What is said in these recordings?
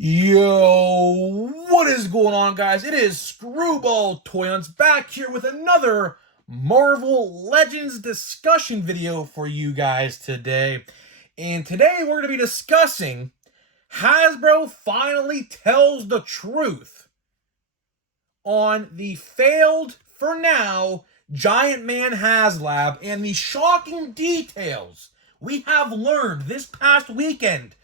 Yo, what is going on, guys? It is Screwball Toy Hunts back here with another Marvel Legends discussion video for you guys today. And today we're going to be discussing Hasbro finally tells the truth on the failed, for now, Giant Man Haslab and the shocking details we have learned this past weekend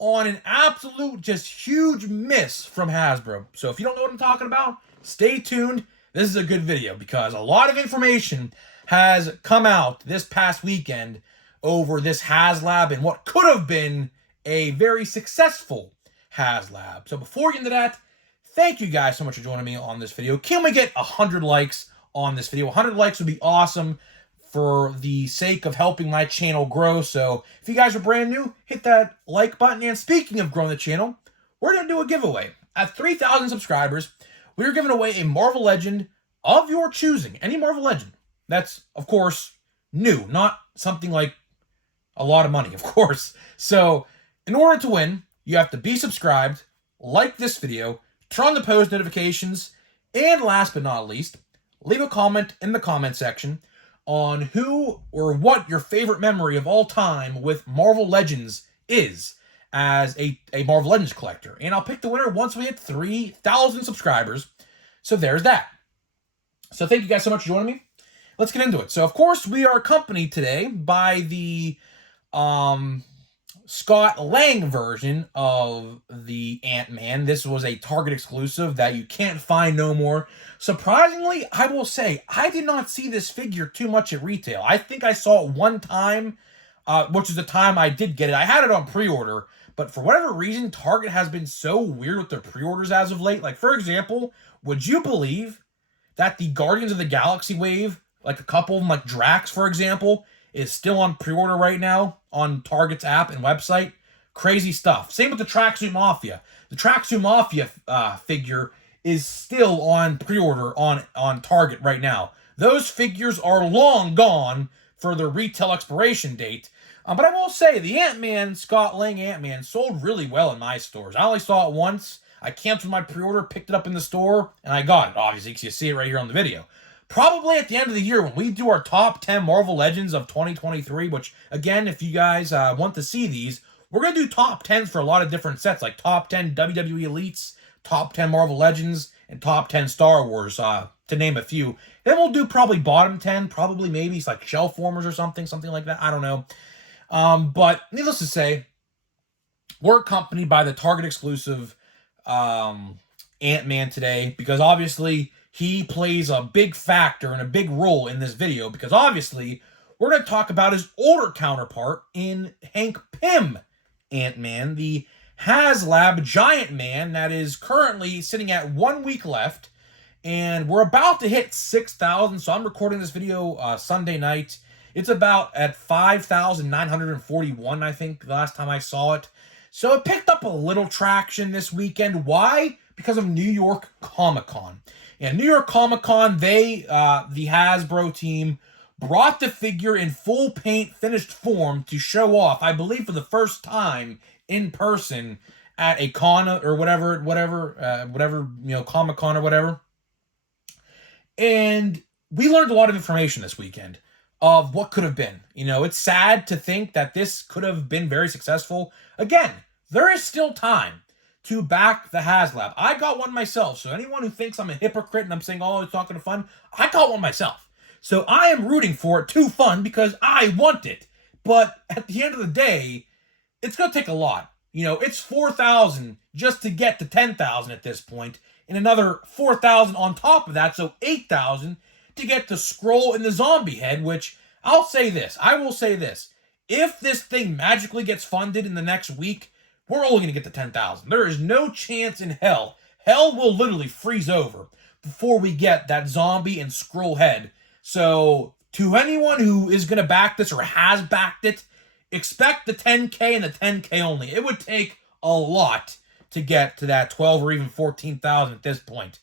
on an absolute just huge miss from Hasbro. So if you don't know what I'm talking about, stay tuned. This is a good video because a lot of information has come out this past weekend over this Haslab and what could have been a very successful Haslab. So before we get into that, thank you guys so much for joining me on this video. Can we get 100 likes on this video? 100 likes would be awesome for the sake of helping my channel grow. So if you guys are brand new, hit that like button. And speaking of growing the channel, we're going to do a giveaway. At 3,000 subscribers, we're giving away a Marvel Legend of your choosing. Any Marvel Legend. That's, of course, new. Not something like a lot of money, of course. So in order to win, you have to be subscribed, like this video, turn on the post notifications, and last but not least, leave a comment in the comment section on who or what your favorite memory of all time with Marvel Legends is as a Marvel Legends collector. And I'll pick the winner once we hit 3,000 subscribers. So there's that. So thank you guys so much for joining me. Let's get into it. So, of course, we are accompanied today by the Scott Lang version of the Ant-Man. This was a Target exclusive that you can't find no more. Surprisingly, I will say, I did not see this figure too much at retail. I think I saw it one time, which is the time I did get it. I had it on pre-order, but for whatever reason, Target has been so weird with their pre-orders as of late. Like, for example, would you believe that the Guardians of the Galaxy wave, like a couple of them, like Drax, for example, is still on pre-order right now on Target's app and website? Crazy stuff. Same with the Tracksuit Mafia. The Tracksuit Mafia figure is still on pre-order on Target right now. Those figures are long gone for their retail expiration date. But I will say, the Ant-Man, Scott Lang Ant-Man, sold really well in my stores. I only saw it once. I canceled my pre-order, picked it up in the store, and I got it, obviously, because you see it right here on the video. Probably at the end of the year when we do our top 10 Marvel Legends of 2023, which, again, if you guys want to see these, we're going to do top 10s for a lot of different sets, like top 10 WWE Elites, top 10 Marvel Legends, and top 10 Star Wars, to name a few. Then we'll do probably bottom 10, probably maybe like Shelf Formers or something like that. I don't know. But needless to say, we're accompanied by the Target exclusive Ant-Man today, because obviously he plays a big factor and a big role in this video, because obviously we're going to talk about his older counterpart in Hank Pym Ant-Man, the Haslab Giant Man, that is currently sitting at 1 week left, and we're about to hit 6,000, so I'm recording this video Sunday night. It's about at 5,941, I think, the last time I saw it. So it picked up a little traction this weekend. Why? Because of New York Comic-Con. And New York Comic-Con, the Hasbro team, brought the figure in full paint, finished form to show off, I believe for the first time in person at a con or whatever, Comic-Con or whatever. And we learned a lot of information this weekend of what could have been. It's sad to think that this could have been very successful. Again, there is still time to back the Haslab. I got one myself, so anyone who thinks I'm a hypocrite and I'm saying, oh, it's not going to fun, I got one myself. So I am rooting for it to fun because I want it. But at the end of the day, it's going to take a lot. It's 4,000 just to get to 10,000 at this point, and another 4,000 on top of that, so 8,000 to get the Skrull and the Zombie Head, which I will say this. If this thing magically gets funded in the next week, we're only going to get to 10,000. There is no chance in hell. Hell will literally freeze over before we get that Zombie and Skrull head. So, to anyone who is going to back this or has backed it, expect the 10K and the 10K only. It would take a lot to get to that 12 or even 14,000 at this point.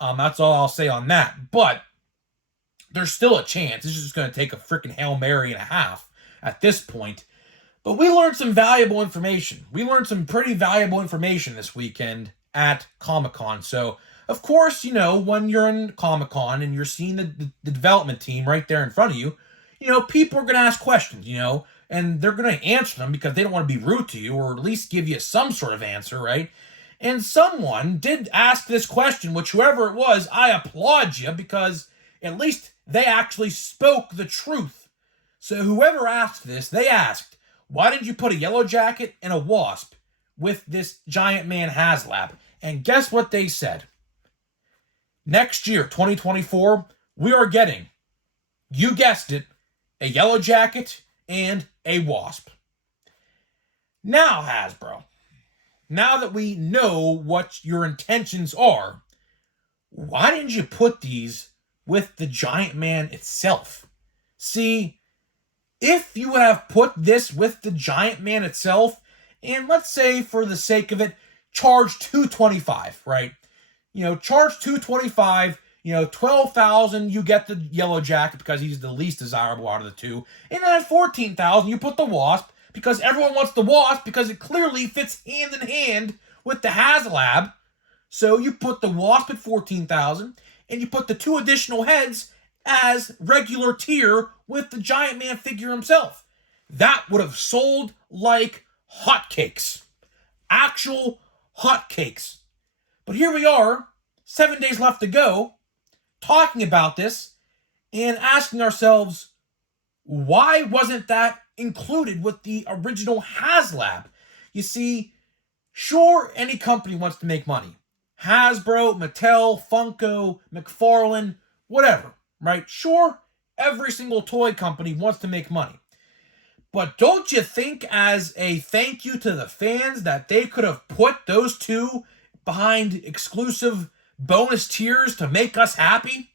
That's all I'll say on that. But there's still a chance. It's just going to take a freaking Hail Mary and a half at this point. But we learned some valuable information. We learned some pretty valuable information this weekend at Comic-Con. So, of course, you know, when you're in Comic-Con and you're seeing the development team right there in front of you, you know, people are going to ask questions, you know, and they're going to answer them because they don't want to be rude to you, or at least give you some sort of answer, right? And someone did ask this question, which whoever it was, I applaud you, because at least they actually spoke the truth. So whoever asked this, they asked, why didn't you put a Yellowjacket and a Wasp with this Giant Man Haslab? And guess what they said? Next year, 2024, we are getting, you guessed it, a Yellowjacket and a Wasp. Now, Hasbro, now that we know what your intentions are, why didn't you put these with the Giant Man itself? See, if you would have put this with the Giant Man itself, and let's say for the sake of it, charge $225, right? You know, charge $225, you know, $12,000, you get the Yellowjacket because he's the least desirable out of the two. And then at $14,000, you put the Wasp because everyone wants the Wasp because it clearly fits hand in hand with the Haslab. So you put the Wasp at $14,000 and you put the two additional heads as regular tier with the Giant Man figure himself. That would have sold like hotcakes. Actual hotcakes. But here we are, 7 days left to go, talking about this and asking ourselves, why wasn't that included with the original Haslab? You see, sure, any company wants to make money. Hasbro, Mattel, Funko, McFarlane, whatever, right? Sure, every single toy company wants to make money. But don't you think as a thank you to the fans that they could have put those two behind exclusive bonus tiers to make us happy?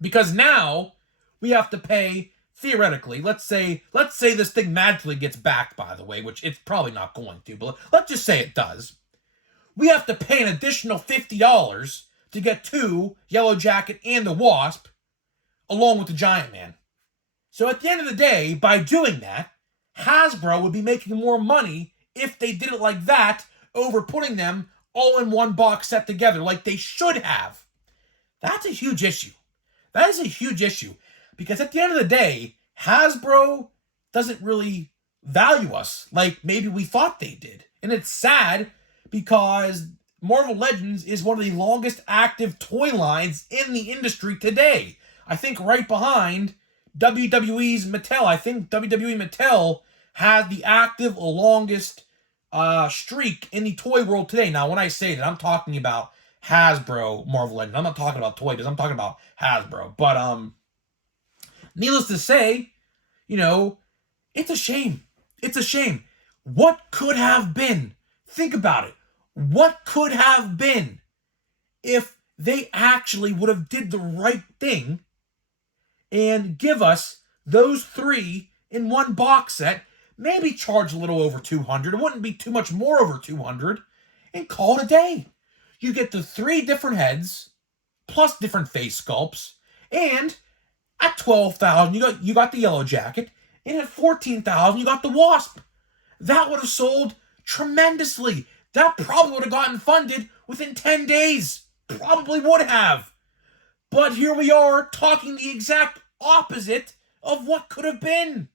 Because now we have to pay, theoretically, let's say this thing magically gets backed, by the way, which it's probably not going to, but let's just say it does. We have to pay an additional $50 to get two, Yellowjacket and the Wasp, along with the Giant Man. So at the end of the day, by doing that, Hasbro would be making more money if they did it like that over putting them all in one box set together like they should have. That's a huge issue. That is a huge issue. Because at the end of the day, Hasbro doesn't really value us like maybe we thought they did. And it's sad because Marvel Legends is one of the longest active toy lines in the industry today. I think right behind WWE's Mattel. I think WWE Mattel has the active longest streak in the toy world today. Now, when I say that, I'm talking about Hasbro Marvel Legends. I'm not talking about Toy Biz. I'm talking about Hasbro. But needless to say, you know, it's a shame. It's a shame. What could have been? Think about it. What could have been if they actually would have did the right thing and give us those three in one box set, maybe charge a little over $200. It wouldn't be too much more over $200, and call it a day. You get the three different heads, plus different face sculpts, and at $12,000, you got the Yellowjacket, and at $14,000, you got the Wasp. That would have sold tremendously. That probably would have gotten funded within 10 days. Probably would have. But here we are talking the exact opposite of what could have been.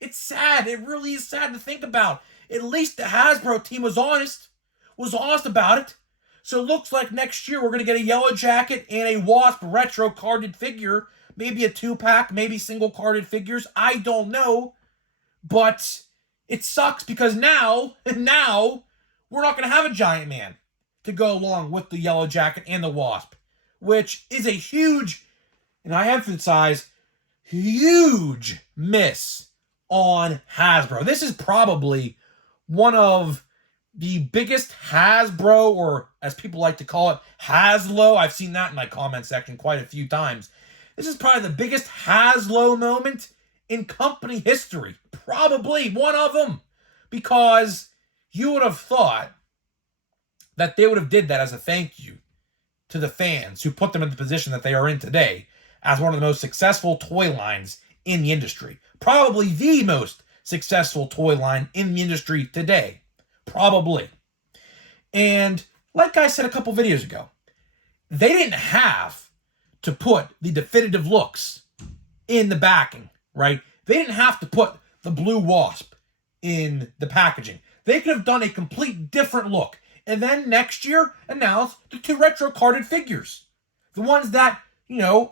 It's sad. It really is sad to think about. At least the Hasbro team was honest about it. So it looks like next year we're going to get a Yellowjacket and a Wasp retro carded figure. Maybe a 2-pack, maybe single carded figures. I don't know. But it sucks because now we're not going to have a Giant Man to go along with the Yellowjacket and the Wasp, which is a huge, and I emphasize, huge miss on Hasbro. This is probably one of the biggest Hasbro, or as people like to call it, Haslo. I've seen that in my comment section quite a few times. This is probably the biggest Haslo moment in company history. Probably one of them. Because you would have thought that they would have did that as a thank you to the fans who put them in the position that they are in today as one of the most successful toy lines in the industry. Probably the most successful toy line in the industry today. Probably. And like I said a couple videos ago, they didn't have to put the definitive looks in the backing, right? They didn't have to put the blue Wasp in the packaging. They could have done a complete different look. And then next year, announce the 2 retro carded figures. The ones that,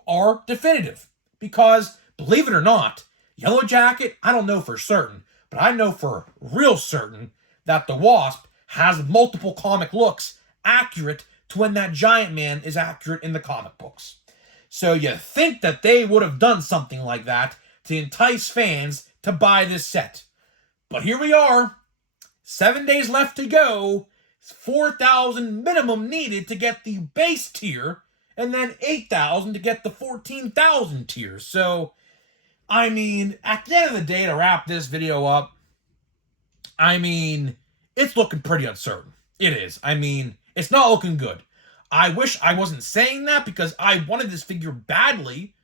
are definitive. Because, believe it or not, Yellowjacket, I don't know for certain, but I know for real certain that the Wasp has multiple comic looks accurate to when that Giant Man is accurate in the comic books. So you think that they would have done something like that to entice fans to buy this set. But here we are, 7 days left to go, 4,000 minimum needed to get the base tier, and then 8,000 to get the 14,000 tier. So, at the end of the day, to wrap this video up, it's looking pretty uncertain. It is. It's not looking good. I wish I wasn't saying that because I wanted this figure badly,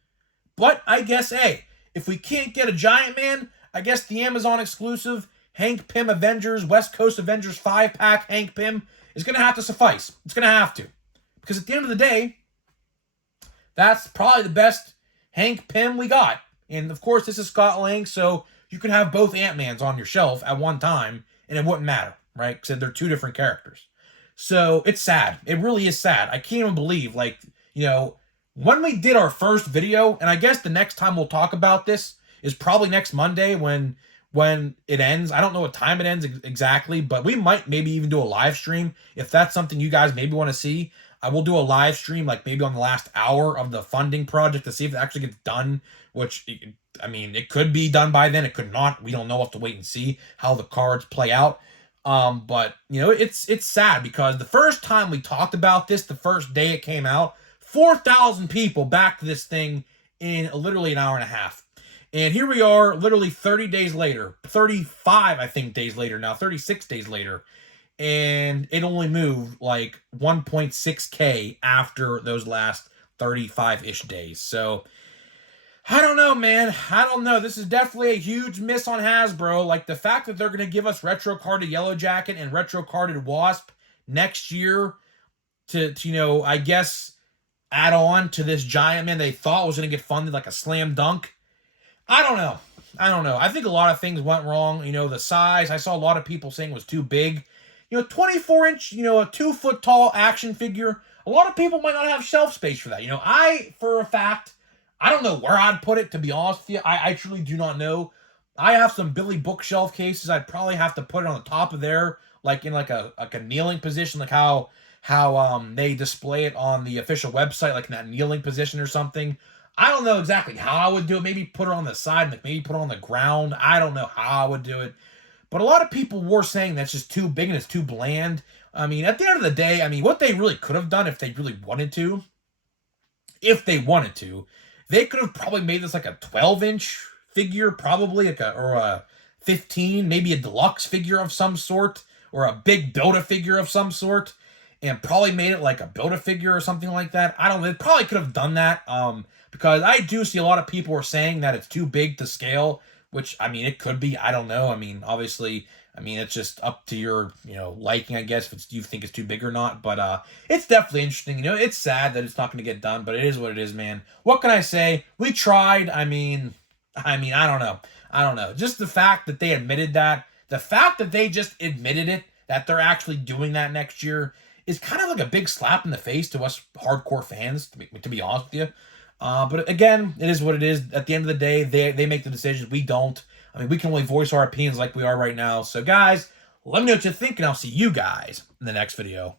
but I guess, hey, if we can't get a Giant Man, I guess the Amazon exclusive Hank Pym Avengers, West Coast Avengers 5-pack Hank Pym is going to have to suffice. It's going to have to. Because at the end of the day, that's probably the best Hank Pym we got. And of course, this is Scott Lang, so you can have both Ant-Mans on your shelf at one time, and it wouldn't matter, right? Because they're 2 different characters. So it's sad. It really is sad. I can't even believe, when we did our first video, and I guess the next time we'll talk about this is probably next Monday when it ends. I don't know what time it ends exactly, but we might maybe even do a live stream. If that's something you guys maybe want to see, I will do a live stream, maybe on the last hour of the funding project to see if it actually gets done, which, it could be done by then. It could not. We don't know. We'll have to wait and see how the cards play out. But, it's sad because the first time we talked about this, the first day it came out, 4,000 people backed this thing in literally an hour and a half. And here we are, literally 30 days later, 35, I think, days later now, 36 days later, and it only moved 1.6K after those last 35-ish days. So, I don't know, man. I don't know. This is definitely a huge miss on Hasbro. The fact that they're going to give us retro carded Yellowjacket and retro carded Wasp next year to I guess, add on to this Giant Man they thought was going to get funded like a slam dunk. I don't know. I think a lot of things went wrong. The size, I saw a lot of people saying it was too big. 24-inch, a 2-foot tall action figure. A lot of people might not have shelf space for that. For a fact, I don't know where I'd put it, to be honest with you. I truly do not know. I have some Billy bookshelf cases. I'd probably have to put it on the top of there, in a kneeling position, how they display it on the official website, in that kneeling position or something. I don't know exactly how I would do it. Maybe put it on the side, maybe put it on the ground. I don't know how I would do it. But a lot of people were saying that's just too big and it's too bland. At the end of the day, what they really could have done if they really wanted to, they could have probably made this a 12-inch figure, probably, or a 15, maybe a deluxe figure of some sort, or a big Build-A-Figure of some sort, and probably made it a Build-A-Figure or something like that. I don't know. They probably could have done that, because I do see a lot of people are saying that it's too big to scale, which, it could be. I don't know. Obviously, it's just up to your, liking, I guess, if you think it's too big or not. But it's definitely interesting. It's sad that it's not going to get done, but it is what it is, man. What can I say? We tried. I don't know. Just the fact that they admitted that, the fact that they just admitted it, that they're actually doing that next year, is kind of a big slap in the face to us hardcore fans, to be honest with you. But again, it is what it is. At the end of the day, they make the decisions. We don't. We can only voice our opinions like we are right now. So, guys, let me know what you think, and I'll see you guys in the next video.